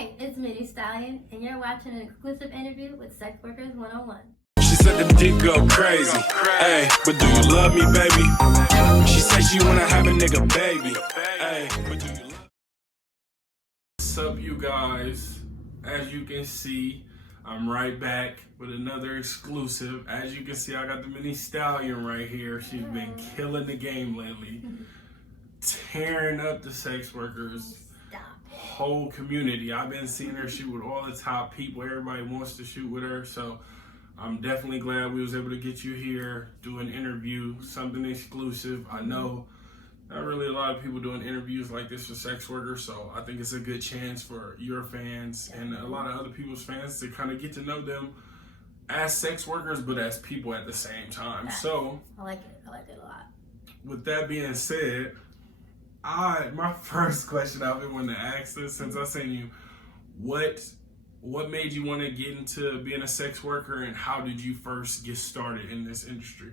Hi, it's Minnie Stallion, and you're watching an exclusive interview with Sex Workers 101. She said the dick go crazy, hey, but do you love me, baby? She said she wanna have a nigga baby, hey, but do you love me? What's up, you guys? As you can see, I'm right back with another exclusive. As you can see, I got the Minnie Stallion right here. She's been killing the game lately, tearing up the sex workers. Whole community. I've been seeing her shoot with all the top people. Everybody wants to shoot with her, so I'm definitely glad we was able to get you here, do an interview, something exclusive. I know not really a lot of people doing interviews like this for sex workers, so I think it's a good chance for your fans and a lot of other people's fans to kind of get to know them as sex workers, but as people at the same time. So I like it a lot. With that being said, my first question I've been wanting to ask this since I seen you, what made you want to get into being a sex worker, and how did you first get started in this industry?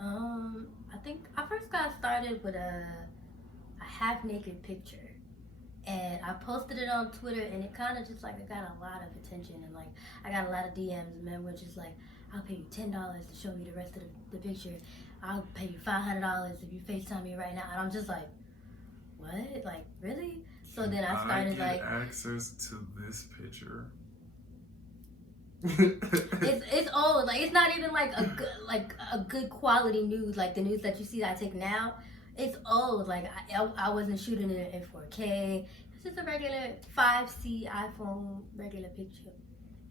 I think I first got started with a half naked picture, and I posted it on Twitter, and it kind of just like it got a lot of attention, and like I got a lot of DMs, and men were just like, I'll pay you $10 to show me the rest of the picture. I'll pay you $500 if you FaceTime me right now. And I'm just like, what? Like, really? So then I started get like access to this picture. it's old. Like, it's not even like a good quality news, like the news that you see that I take now. It's old. Like I wasn't shooting it in 4K. It's just a regular 5C iPhone regular picture,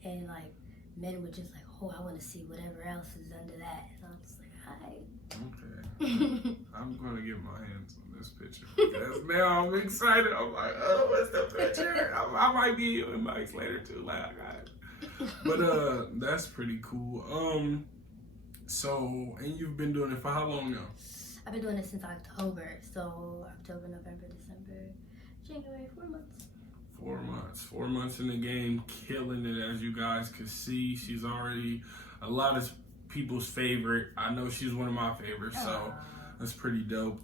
and like men were just like, oh, I want to see whatever else is under that. And I'm just like, hi. Okay. I'm gonna get my hands on this picture because now I'm excited. I'm like, oh, what's the picture? I might be in mics later too. Like, I got it. But that's pretty cool. So, and you've been doing it for how long now? I've been doing it since October. So October, November, December, January, 4 months. 4 months. 4 months in the game, killing it. As you guys can see, she's already a lot of people's favorite. I know she's one of my favorites, so that's pretty dope.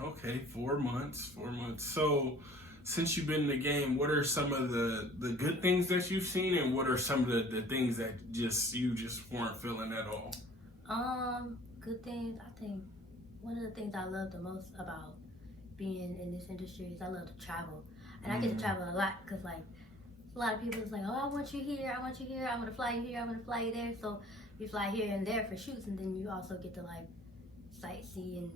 Okay, 4 months. So since you've been in the game, what are some of the good things that you've seen, and what are some of the things that you just weren't feeling at all? Good things. I think one of the things I love the most about being in this industry is I love to travel, and I get to travel a lot because like a lot of people is like, oh, I want you here, I want to fly you here, I want to fly you there. So you fly here and there for shoots, and then you also get to like sightsee and,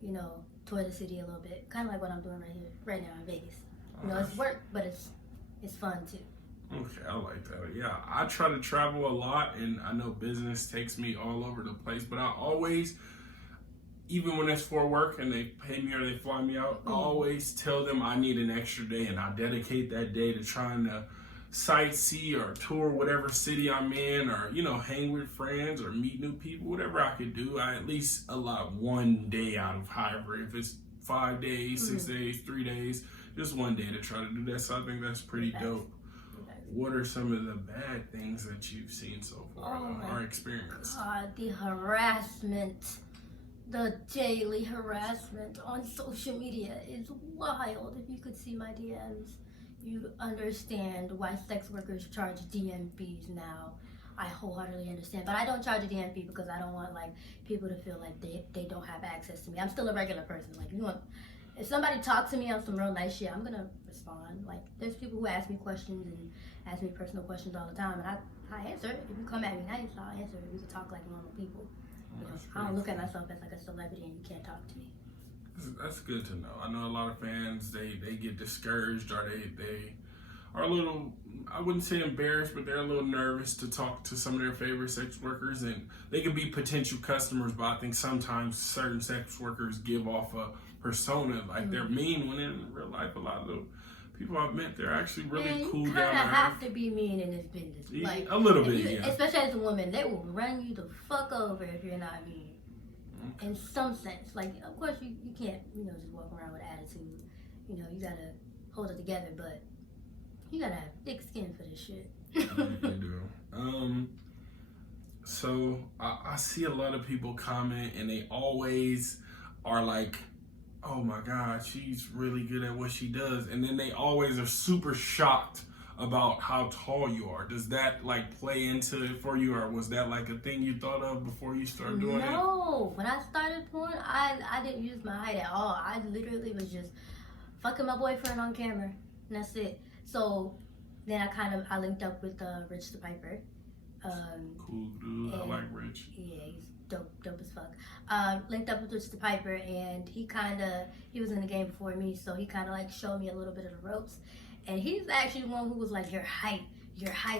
you know, tour the city a little bit, kind of like what I'm doing right now in Vegas. You know, it's work, but it's fun too. Okay, I like that. Yeah, I try to travel a lot, and I know business takes me all over the place, but I always, even when it's for work and they pay me or they fly me out, I always tell them I need an extra day, and I dedicate that day to trying to sightsee or tour whatever city I'm in, or, you know, hang with friends or meet new people, whatever I could do. I at least allot 1 day out of however, if it's 5 days, 6 days, 3 days, just 1 day to try to do that. So I think that's pretty dope. What are some of the bad things that you've seen so far, or experienced? The harassment, the daily harassment on social media is wild. If you could see my DMs, you understand why sex workers charge DM fees now. I wholeheartedly understand, but I don't charge a DM fee because I don't want like people to feel like they don't have access to me. I'm still a regular person. Like, if somebody talks to me on some real nice shit, I'm gonna respond. Like, there's people who ask me questions and ask me personal questions all the time, and I answer. If you come at me nice, I'll answer. We can talk like normal people. You know, I don't look at myself as like a celebrity and you can't talk to me. That's good to know. I know a lot of fans, they get discouraged, or they are a little, I wouldn't say embarrassed, but they're a little nervous to talk to some of their favorite sex workers, and they can be potential customers, but I think sometimes certain sex workers give off a persona like they're mean, when in real life a lot of the people I've met, they're actually really cool down there. You kind of have to be mean in this business. Like, a little bit, yeah. Especially as a woman, they will run you the fuck over if you're not mean. Okay. In some sense. Like, of course, you can't, you know, just walk around with attitude. You know, you gotta hold it together, but you gotta have thick skin for this shit. You do. So I see a lot of people comment, and they always are like oh my God, she's really good at what she does. And then they always are super shocked about how tall you are. Does that like play into it for you, or was that like a thing you thought of before you started doing it? No, when I started porn, I didn't use my height at all. I literally was just fucking my boyfriend on camera, and that's it. So then I linked up with Rich the Piper. Cool dude, I like Rich. Yeah, he's dope as fuck. Linked up with Rich the Piper, and he was in the game before me, so he kind of like showed me a little bit of the ropes. And he's actually one who was like, your height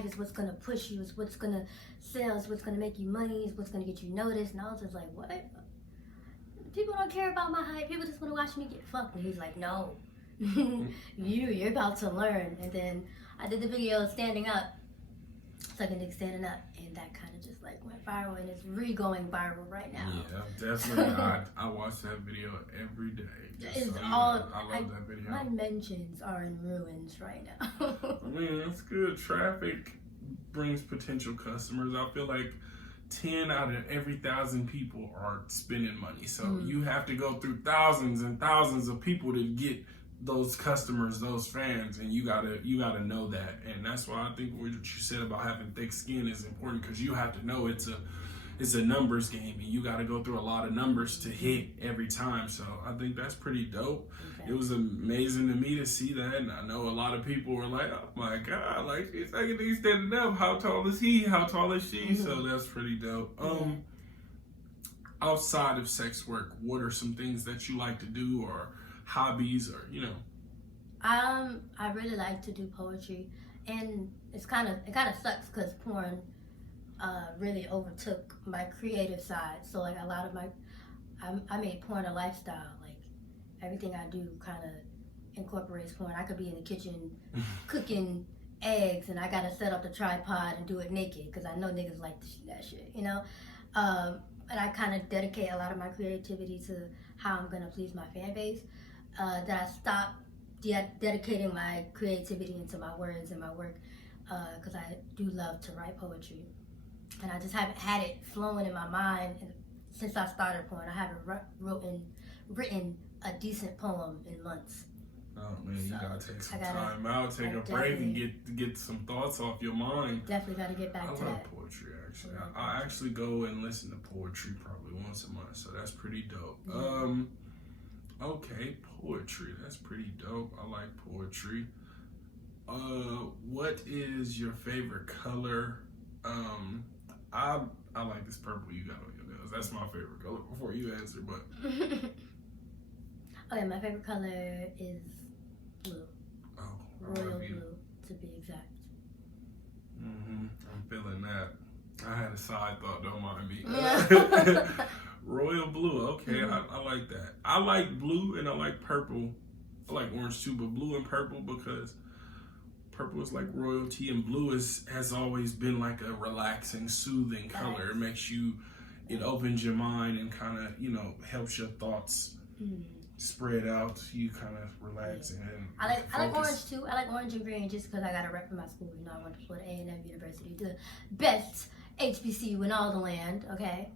is what's gonna push you, is what's gonna sell, is what's gonna make you money, is what's gonna get you noticed. And I was just like, what? People don't care about my height. People just wanna watch me get fucked. And he's like, no, you're about to learn. And then I did the video standing up, sucking dick standing up, and that kind of just like went viral, and it's going viral right now. Yeah, definitely. I watch that video every day. It's so, all, I love that video. My mentions are in ruins right now. I mean, that's good. Traffic brings potential customers. I feel like 10 out of every 1,000 people are spending money. So you have to go through thousands and thousands of people to get those customers, those fans, and you gotta know that. And that's why I think what you said about having thick skin is important, because you have to know it's a numbers game, and you gotta go through a lot of numbers to hit every time. So I think that's pretty dope. Okay. It was amazing to me to see that, and I know a lot of people were like, oh my God, like she's like he's standing up. How tall is he? How tall is she? So that's pretty dope. Outside of sex work, what are some things that you like to do, or hobbies, or I really like to do poetry, and it kind of sucks because porn really overtook my creative side. So like a lot of I made porn a lifestyle. Like everything I do kind of incorporates porn. I could be in the kitchen cooking eggs, and I gotta set up the tripod and do it naked because I know niggas like that shit, you know. And I kind of dedicate a lot of my creativity to how I'm gonna please my fan base. That I stopped dedicating my creativity into my words and my work, because I do love to write poetry, and I just haven't had it flowing in my mind since I started porn. I haven't written a decent poem in months. Oh man, so you gotta take some time out, take a break, and get some thoughts off your mind. Definitely gotta get back to that. I love poetry actually. I actually go and listen to poetry probably once a month, so that's pretty dope. Okay, poetry. That's pretty dope. I like poetry. What is your favorite color? I like this purple you got on your nails. That's my favorite color before you answer, but okay, my favorite color is blue. Oh, royal blue to be exact. I'm feeling that. I had a side thought, don't mind me. Royal blue, okay, I like that. I like blue and I like purple. I like orange too, but blue and purple because purple is like royalty, and blue has always been like a relaxing, soothing color. It makes it opens your mind and kind of, helps your thoughts spread out. You kind of relax and I like orange too. I like orange and green just because I got a rep for my school. I went to Florida A&M University, the best HBCU in all the land. Okay.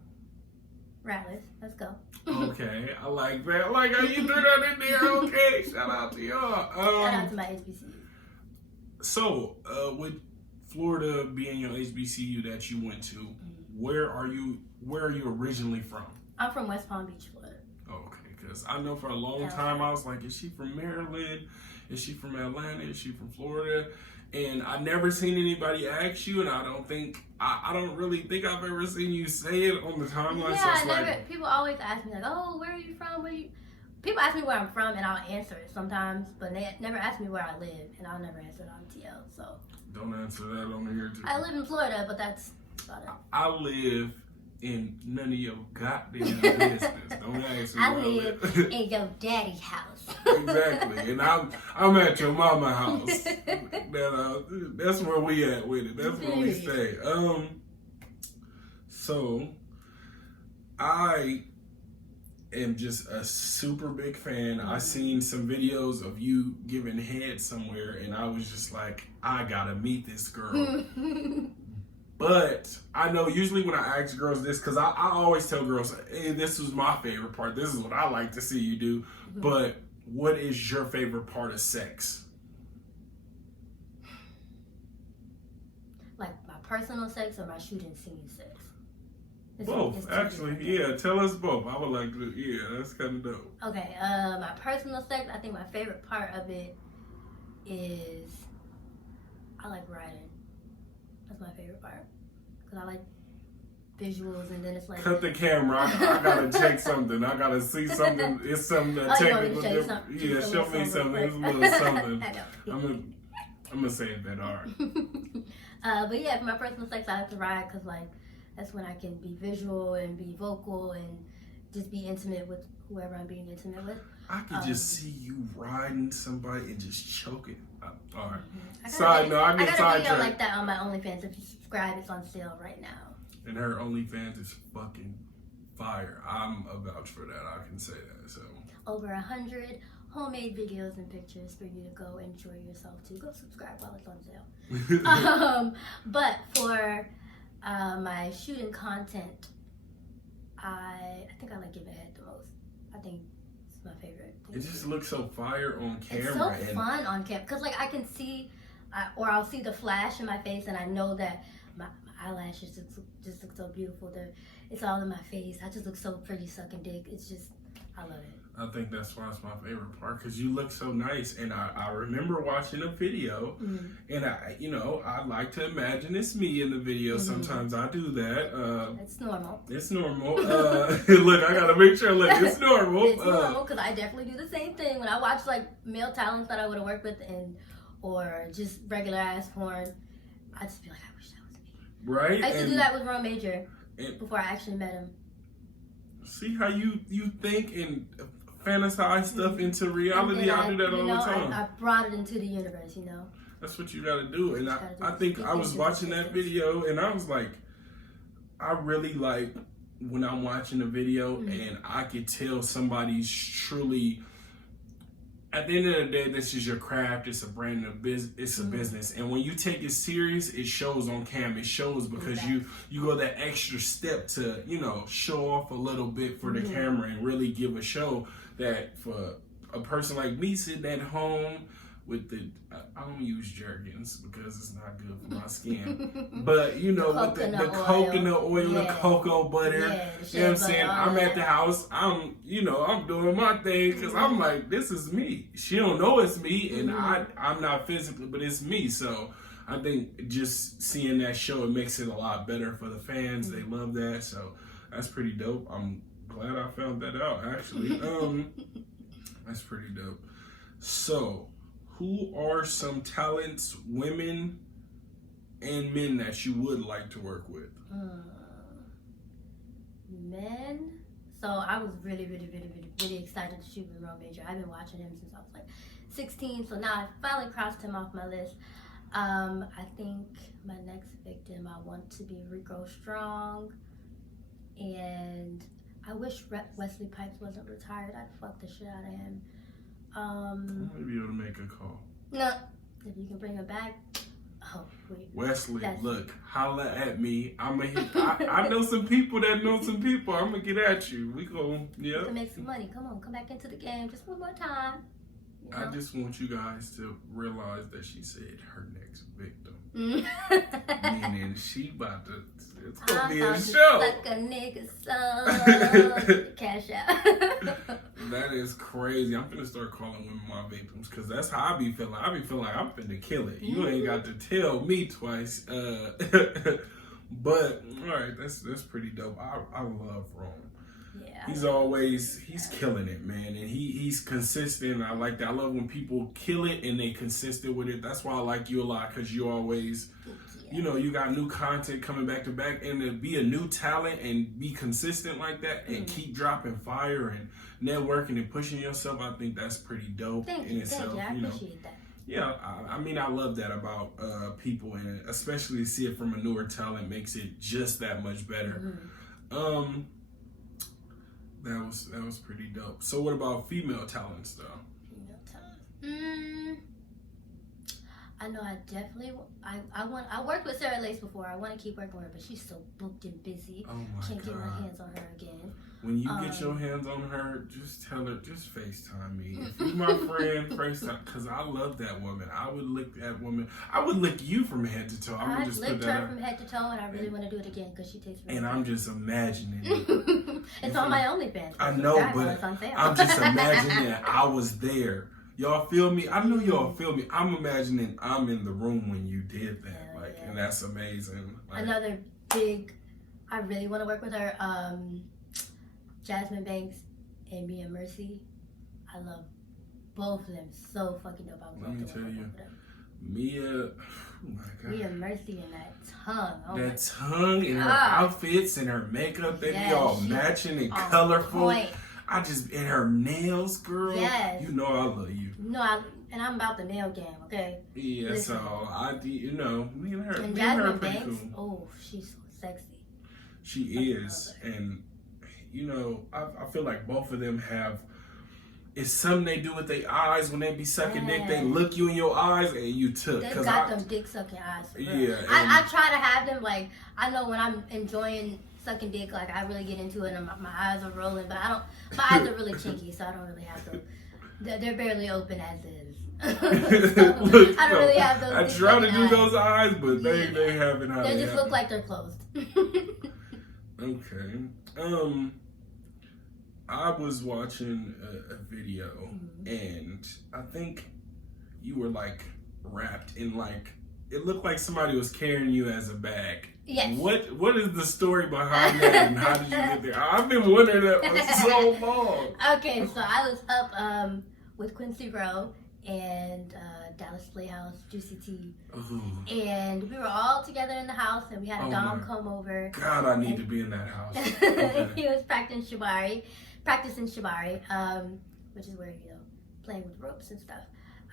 Rattlers, let's go. Okay, I like that. I like how you threw that in there. Okay, shout out to y'all. Shout out to my HBCU. So, with Florida being your HBCU that you went to, where are you originally from? I'm from West Palm Beach, Florida. Oh, okay, because I know for a long time I was like, is she from Maryland? Is she from Atlanta? Is she from Florida? And I never seen anybody ask you, and I don't really think I've ever seen you say it on the timeline. Yeah, so people always ask me like, oh, where are you from? People ask me where I'm from, and I'll answer it sometimes, but they never ask me where I live, and I'll never answer it on TL. So don't answer that on here too. I live in Florida, but that's about it. I live in none of your goddamn business. Don't ask me. I live in your daddy's house. Exactly, and I'm at your mama house. That's where we at with it. That's where we stay. So I am just a super big fan. I seen some videos of you giving head somewhere, and I was just like, I gotta meet this girl. But I know usually when I ask girls this, because I always tell girls, hey, this was my favorite part. This is what I like to see you do. Mm-hmm. But what is your favorite part of sex? Like my personal sex or my shooting scene sex? Both, actually. Yeah, tell us both. I would like to, that's kind of dope. Okay, my personal sex, I think my favorite part of it is I like writing. That's my favorite part. Because I like visuals, and then it's like... Cut the camera. I gotta check something. I gotta see something. It's something technical. Yeah, show me something. It's a little something. I'm gonna save that, all right. But yeah, for my personal sex, I like to write because, like, that's when I can be visual and be vocal and just be intimate with whoever I'm being intimate with. I could just see you riding somebody and just choking. All right. Mm-hmm. Side note, I get sidetracked. I got a video like that on my OnlyFans. If you subscribe, it's on sale right now. And her OnlyFans is fucking fire. I'm a vouch for that. I can say that. So over 100 homemade videos and pictures for you to go enjoy yourself too. Go subscribe while it's on sale. But for my shooting content, I think I like giving head the most. I think it's my favorite thing. It just looks so fire on camera. It's so fun on camera because, like, I can see, or I'll see the flash in my face, and I know that my eyelashes just look so beautiful. It's all in my face. I just look so pretty sucking dick. It's just, I love it. I think that's why it's my favorite part, because you look so nice. And I remember watching a video, and I like to imagine it's me in the video. Sometimes I do that. It's normal. It's normal. Look, I gotta make sure. Look, it's normal. It's normal because I definitely do the same thing when I watch like male talents that I would have worked with, or just regular ass porn. I just be like, I wish that was me. Right. I used to do that with Ron Major before I actually met him. See how you think and fantasize stuff into reality. I do that all the time. I brought it into the universe, That's what you gotta do. And I think I was watching that video and I was like, I really like when I'm watching a video and I could tell somebody's truly, at the end of the day, this is your craft. It's a brand new business. It's a business. And when you take it serious, it shows on cam. It shows because you go that extra step to, show off a little bit for the camera and really give a show that for a person like me sitting at home with I don't use Jergens because it's not good for my skin. But, with the coconut oil, the cocoa butter, you know what I'm saying? I'm at the house, I'm doing my thing because I'm like, this is me. She don't know it's me and I'm not physically, but it's me. So I think just seeing that show, it makes it a lot better for the fans. They love that. So that's pretty dope. I'm glad I found that out, actually. That's pretty dope. So, who are some talents, women and men, that you would like to work with? Men? So I was really, really, really, really, really excited to shoot with Ron Major. I've been watching him since I was like 16, so now I finally crossed him off my list. I think my next victim, I want to be Rico Strong, and I wish Wesley Pipes wasn't retired. I'd fuck the shit out of him. Maybe you'll make a call. No, if you can bring him back. Oh, wait. Wesley, look, holla at me. I know some people that know some people. I'm gonna get at you. We go, We can make some money. Come on, come back into the game just one more time. I just want you guys to realize that she said her next victim. Meaning she about to, it's gonna be a show. Like a nigga son. Cash out. That is crazy. I'm finna start calling women my victims because that's how I be feeling. I be feeling like I'm finna kill it. You ain't got to tell me twice. But all right, that's pretty dope. I love Ron. Yeah. He's killing it, man, and he's consistent. I like that. I love when people kill it and they consistent with it. That's why I like you a lot, because you always, you got new content coming back to back, and to be a new talent and be consistent like that and keep dropping fire and networking and pushing yourself. I think that's pretty dope in itself. Thank you. I appreciate that. Yeah, I mean, I love that about people, and especially to see it from a newer talent makes it just that much better. That was pretty dope. So what about female talents, though? Female talent. I know I definitely, I worked with Sarah Lace before. I want to keep working with her, but she's so booked and busy. Oh my Can't God. get my hands on her again. When you get your hands on her, just tell her, just FaceTime me. If you're my friend, FaceTime, because I love that woman. I would lick that woman. I would lick you from head to toe. I would just licked her from head to toe, and I really want to do it again because she tastes really good. I'm just imagining it. It's on my OnlyFans. I know, but I'm just imagining I was there. Y'all feel me? I know y'all feel me. I'm imagining I'm in the room when you did that. And that's amazing. Another big, I really want to work with her. Jasmine Banks and Mia Mercy. I love both of them so fucking dope. Let me tell you, Mia, oh my God. Mia Mercy and that tongue. Oh that tongue and her outfits and her makeup, they be all matching and colorful. I just, and her nails, girl. Yes. You know I love you. No, and I'm about the nail game, okay? Yeah, listen. So me and her, and me and her Jasmine pretty Banks, cool. oh, she's so sexy. She is, and I feel like both of them have. It's something they do with their eyes when they be sucking dick. They look you in your eyes and you took. They got them dick sucking eyes. For real. Yeah, I try to have them like I know when I'm enjoying sucking dick, like I really get into it and my eyes are rolling, but I don't. My eyes are really chinky, so I don't really have those. They're barely open as is. So, look, I don't really have those. I try to do those eyes, but they haven't. They just look like they're closed. Okay. I was watching a video, and I think you were like wrapped in like it looked like somebody was carrying you as a bag. Yes. What is the story behind that, and how did you get there? I've been wondering that for so long. Okay, so I was up with Quincy Rowe and Dallas Playhouse, Juicy T. Ooh. And we were all together in the house, and we had a dom come over. God, I need to be in that house. Okay. He was practicing Shibari, which is where, playing with ropes and stuff.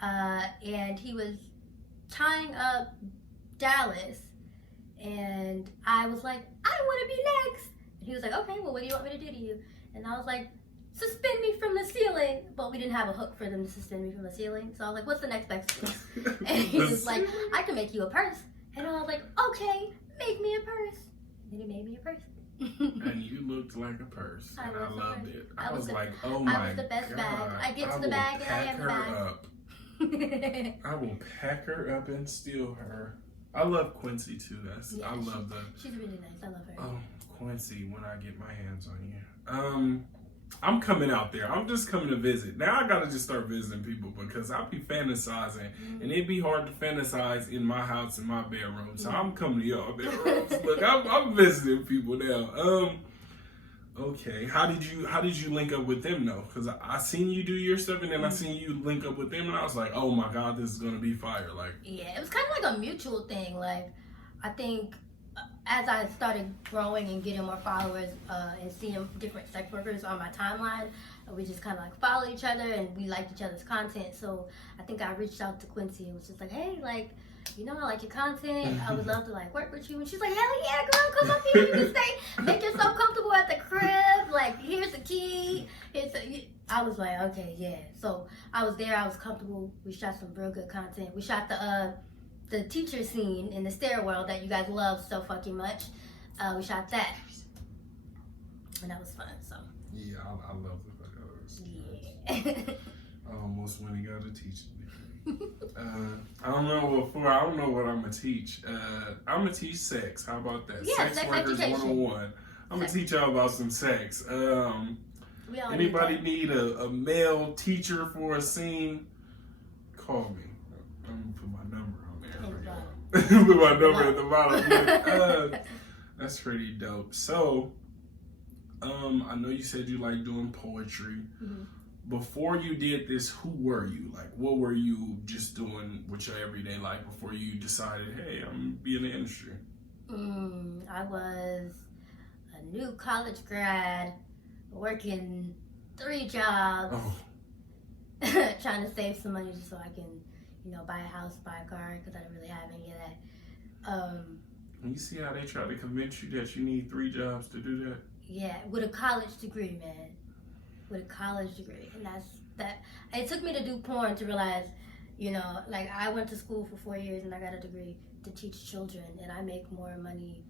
And he was tying up Dallas, and I was like, I want to be next. And he was like, okay, well, what do you want me to do to you? And I was like, suspend me from the ceiling. But we didn't have a hook for them to suspend me from the ceiling. So I was like, what's the next best thing? And he was like, I can make you a purse. And I was like, okay, make me a purse. And he made me a purse. And you looked like a purse. And I loved it. I was like, oh my God. I was the best bag. I get to the bag and I am the bag. Up. I will pack her up and steal her. I love Quincy too. I love that. She's really nice. I love her. Oh, Quincy, when I get my hands on you. I'm coming out there. I'm just coming to visit. Now I gotta just start visiting people because I be fantasizing, and it'd be hard to fantasize in my house in my bedroom. So I'm coming to y'all bedrooms. Look, I'm visiting people now. Okay. How did you link up with them though? Because I seen you do your stuff, and then I seen you link up with them, and I was like, oh my God, this is gonna be fire. Like, yeah, it was kind of like a mutual thing. Like, I think as I started growing and getting more followers and seeing different sex workers on my timeline, we just kind of like followed each other and we liked each other's content. So I think I reached out to Quincy and was just like, hey, like, I like your content. I would love to like work with you. And she's like, hell yeah, girl, come up here. You can stay, make yourself comfortable at the crib. Like, here's the key. I was like, okay, yeah. So I was there. I was comfortable. We shot some real good content. We shot the teacher scene in the stairwell that you guys love so fucking much. We shot that, and that was fun. So yeah, I love the photos. Yeah. I almost went and got a teaching degree. I don't know what I'm gonna teach. I'm gonna teach sex. How about that? Yeah, sex Workers education. 101. I'm gonna teach y'all about some sex. Anybody need a male teacher for a scene? Call me. I'm gonna put my number on there. Put my number at the bottom. That's pretty dope. So, I know you said you like doing poetry. Mm-hmm. Before you did this, who were you? Like, what were you just doing with your everyday life before you decided, hey, I'm gonna be in the industry? I was a new college grad, working 3 jobs, trying to save some money just so I can, buy a house, buy a car, because I didn't really have any of that. You see how they try to convince you that you need 3 jobs to do that? Yeah, with a college degree, man. With a college degree. And that's that. It took me to do porn to realize, You know, like I went to school for 4 years and I got a degree to teach children, and I make more money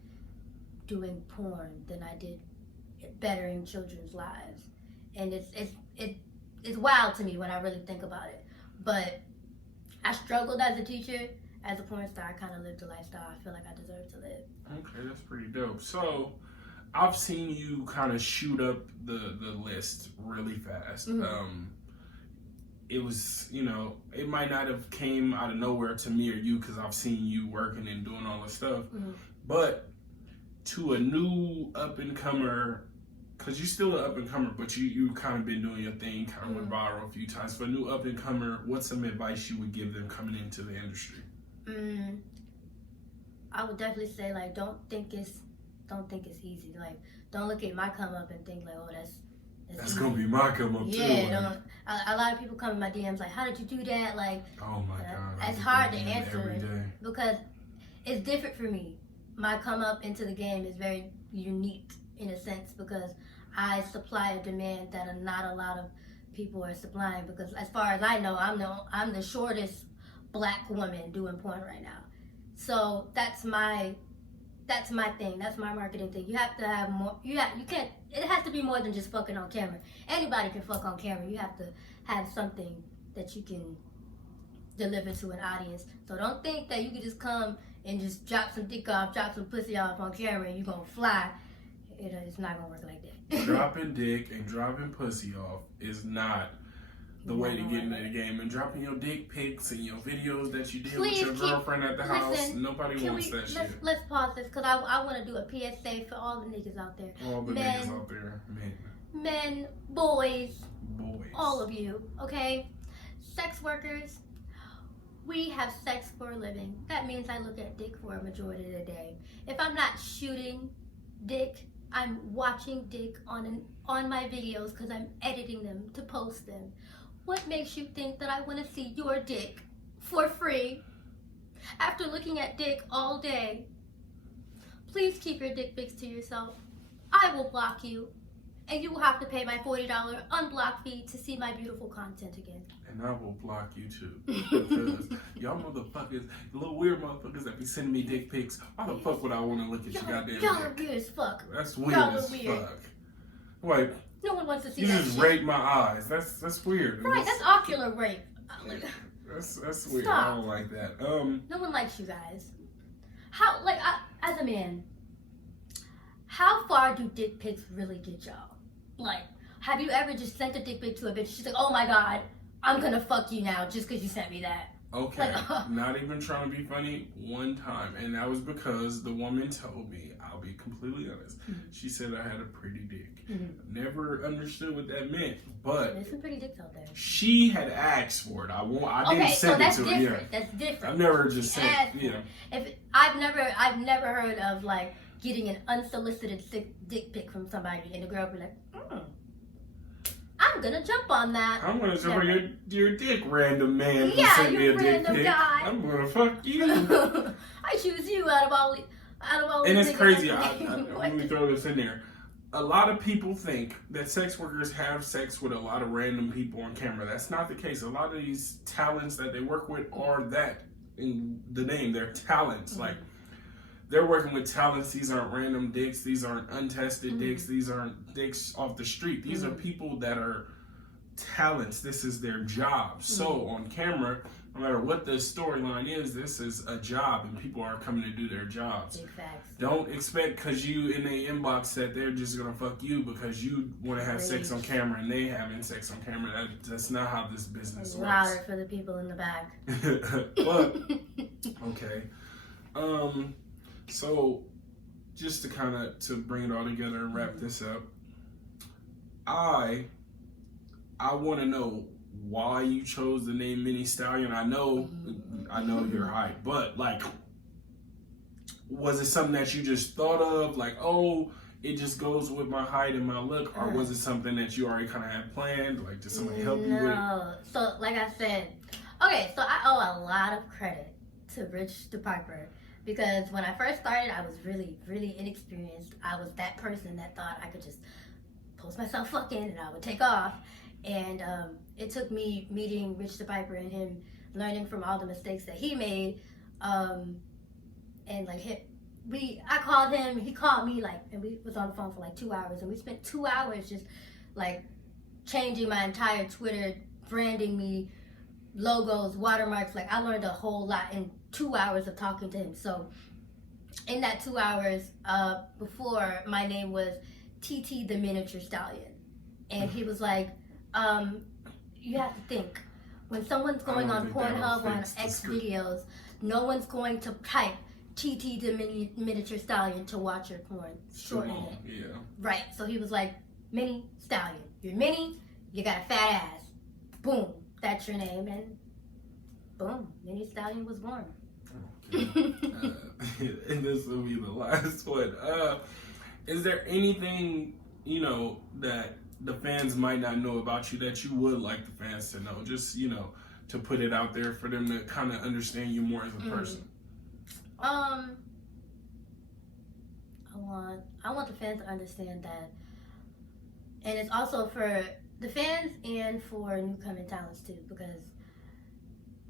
doing porn than I did bettering children's lives. And it's wild to me when I really think about it. But I struggled as a teacher. As a porn star, I kind of lived a lifestyle I feel like I deserve to live. Okay, that's pretty dope. So, I've seen you kind of shoot up the list really fast. Mm-hmm. It was, you know, it might not have came out of nowhere to me or you because I've seen you working and doing all this stuff. Mm-hmm. But to a new up-and-comer, because you're still an up-and-comer, but you kind of been doing your thing, kind of went viral a few times. For a new up-and-comer, what's some advice you would give them coming into the industry? I would definitely say, like, don't think it's easy. Like, don't look at my come up and think like, oh, that's gonna be my come up too. Yeah, a lot of people come in my DMs like, how did you do that? Like, oh my god, it's hard to answer every day because it's different for me. My come up into the game is very unique in a sense because I supply a demand that not a lot of people are supplying. Because as far as I know, I'm the shortest Black woman doing porn right now. So that's my thing. That's my marketing thing. You have to have more. You can't. It has to be more than just fucking on camera. Anybody can fuck on camera. You have to have something that you can deliver to an audience. So don't think that you can just come and just drop some dick off, drop some pussy off on camera, and you're gonna fly. It's not gonna work like that. Dropping dick and dropping pussy off is not the way to get into the game. And dropping your dick pics and your videos that you did with your girlfriend at the house, nobody wants that shit. Let's pause this because I want to do a PSA for all the niggas out there. All the niggas out there, men, boys, all of you, okay? Sex workers, we have sex for a living. That means I look at dick for a majority of the day. If I'm not shooting dick, I'm watching dick on my videos because I'm editing them to post them. What makes you think that I want to see your dick for free after looking at dick all day? Please keep your dick pics to yourself. I will block you, and you will have to pay my $40 unblock fee to see my beautiful content again. And I will block you too. Because y'all motherfuckers, little weird motherfuckers that be sending me dick pics, why the fuck would I want to look at your goddamn dick? Y'all are weird as fuck. That's weird as fuck. Wait. No one wants to see you that just shit. rape my eyes. That's weird. Right, that's ocular rape. That's weird. Stop. I don't like that. No one likes you guys. How, like, as a man, how far do dick pics really get y'all? Like, have you ever just sent a dick pic to a bitch? She's like, oh my god, I'm gonna fuck you now just because you sent me that. Okay, not even trying to be funny, one time, and that was because the woman told me, I'll be completely honest, she said I had a pretty dick. Never understood what that meant, but there's some pretty dicks out there. She had asked for it. I didn't send it to her. Yeah, that's different. I've never just sent. I've never heard of like getting an unsolicited dick pic from somebody, and the girl be like, I'm gonna jump on that. I'm gonna jump on your dick, random man who yeah, sent me a dick pic. Guy. I'm gonna fuck you. I choose you out of all and it's crazy. Let me throw this in there. A lot of people think that sex workers have sex with a lot of random people on camera. That's not the case. A lot of these talents that they work with are that in the name. They're talents. Like, they're working with talents. These aren't random dicks. These aren't untested dicks. These aren't dicks off the street. These are people that are talents. This is their job. So on camera, no matter what the storyline is, this is a job and people are coming to do their jobs. Big facts. Don't expect because you in the inbox that they're just going to fuck you because you want to have sex on camera and they having sex on camera. That's not how this business works. Louder for the people in the back. But, okay. So, just to kind of, to bring it all together and wrap this up, I want to know why you chose the name Mini Stallion. I know you're hype, but like, was it something that you just thought of? Like, oh, it just goes with my height and my look, or was it something that you already kind of had planned? Like, did someone help you with it? No. So, like I said, okay, so I owe a lot of credit to Rich the Piper. Because when I first started, I was really, really inexperienced. I was that person that thought I could just post myself fucking and I would take off. And it took me meeting Rich the Piper and him learning from all the mistakes that he made, and like I called him, he called me, like, and we was on the phone for like 2 hours, and we spent 2 hours just like changing my entire Twitter, branding me, logos, watermarks. Like, I learned a whole lot in 2 hours of talking to him. So in that 2 hours, before, my name was TT the Miniature Stallion, and he was like, you have to think, when someone's going on Pornhub or on X videos, no one's going to type TT the Miniature Stallion to watch your porn. Shorten it. Yeah. Right. So he was like, Mini Stallion. You're mini, you got a fat ass. Boom. That's your name. And boom. Mini Stallion was born. Okay. And this will be the last one. Is there anything, you know, that the fans might not know about you that you would like the fans to know? Just, you know, to put it out there for them to kind of understand you more as a person. I want the fans to understand that, and it's also for the fans and for newcoming talents too, because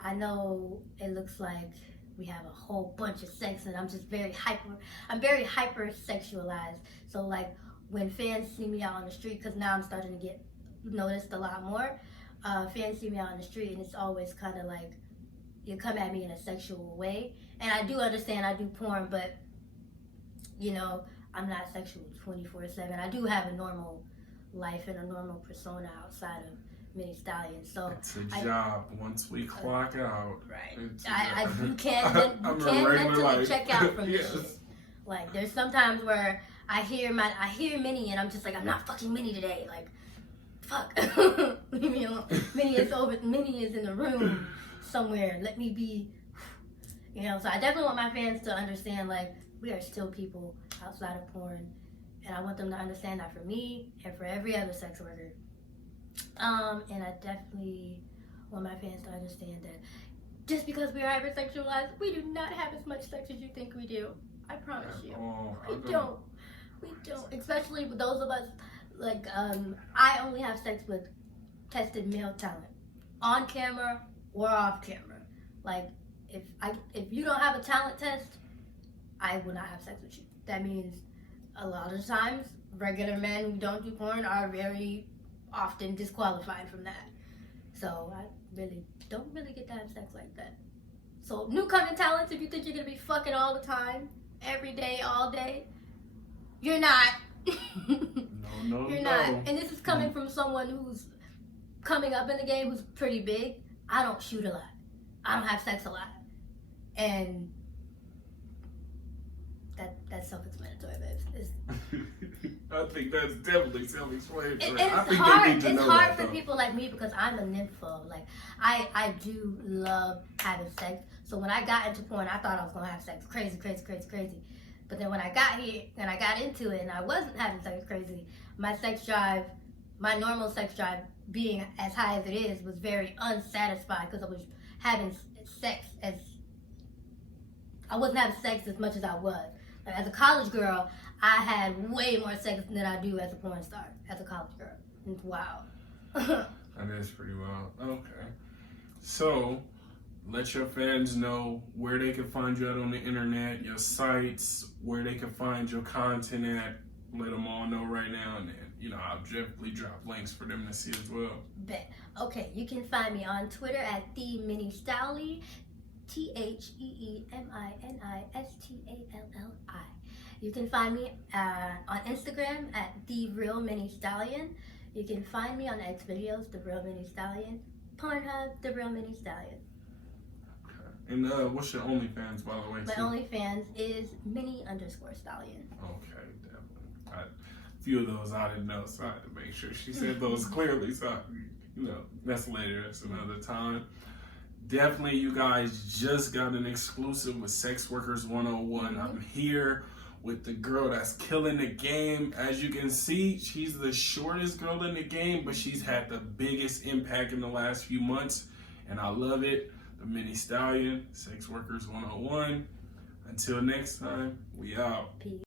I know it looks like we have a whole bunch of sex, and I'm very hyper sexualized. So like when fans see me out on the street, because now I'm starting to get noticed a lot more, fans see me out on the street, and it's always kind of like, you come at me in a sexual way. And I do understand I do porn, but, you know, I'm not sexual 24/7. I do have a normal life and a normal persona outside of Mini Stallion. So it's a job. Once we clock out, right? You can't mentally check out from this shit. Like, there's sometimes where I hear Mini, and I'm just like, I'm not fucking Mini today. Like, fuck, leave me alone. Mini is in the room somewhere. Let me be. You know, so I definitely want my fans to understand, like, we are still people outside of porn, and I want them to understand that for me and for every other sex worker. And I definitely want my fans to understand that just because we are hypersexualized, we do not have as much sex as you think we do. I promise you. We don't. Especially with those of us, like, I only have sex with tested male talent, on camera or off camera. Like, if you don't have a talent test, I will not have sex with you. That means a lot of times regular men who don't do porn are very often disqualified from that. So I don't really get to have sex like that. So newcoming talents, if you think you're gonna be fucking all the time, every day, all day, you're not. No, you're not. And this is coming from someone who's coming up in the game, who's pretty big. I don't shoot a lot. I don't have sex a lot. And that's self-explanatory, babes. I think that's definitely self-explanatory. It's hard for people like me, because I'm a nympho. Like, I do love having sex. So when I got into porn, I thought I was gonna have sex crazy. But then when I got here and I got into it and I wasn't having sex crazy, my normal sex drive being as high as it is, was very unsatisfied, because I was having sex I wasn't having sex as much as I was. Like, as a college girl, I had way more sex than I do as a porn star, as a college girl. It's wild. That is pretty wild. Okay. So, let your fans know where they can find you out on the internet, your sites, where they can find your content at. Let them all know right now, and then, you know, I'll definitely drop links for them to see as well. Bet. Okay, you can find me on Twitter at TheMiniStally, TheMiniStally. You can find me on Instagram at TheRealMiniStallion. You can find me on X videos, The Real Mini Stallion, Pornhub, The Real Mini Stallion. And what's your OnlyFans, by the way? My OnlyFans is Mini_Stallion. Okay, definitely. A few of those I didn't know, so I had to make sure she said those clearly. So, you know, that's later. That's another time. Definitely, you guys just got an exclusive with Sex Workers 101. I'm here with the girl that's killing the game. As you can see, she's the shortest girl in the game, but she's had the biggest impact in the last few months, and I love it. The Mini Stallion, Sex Workers 101. Until next time, we out. Peace.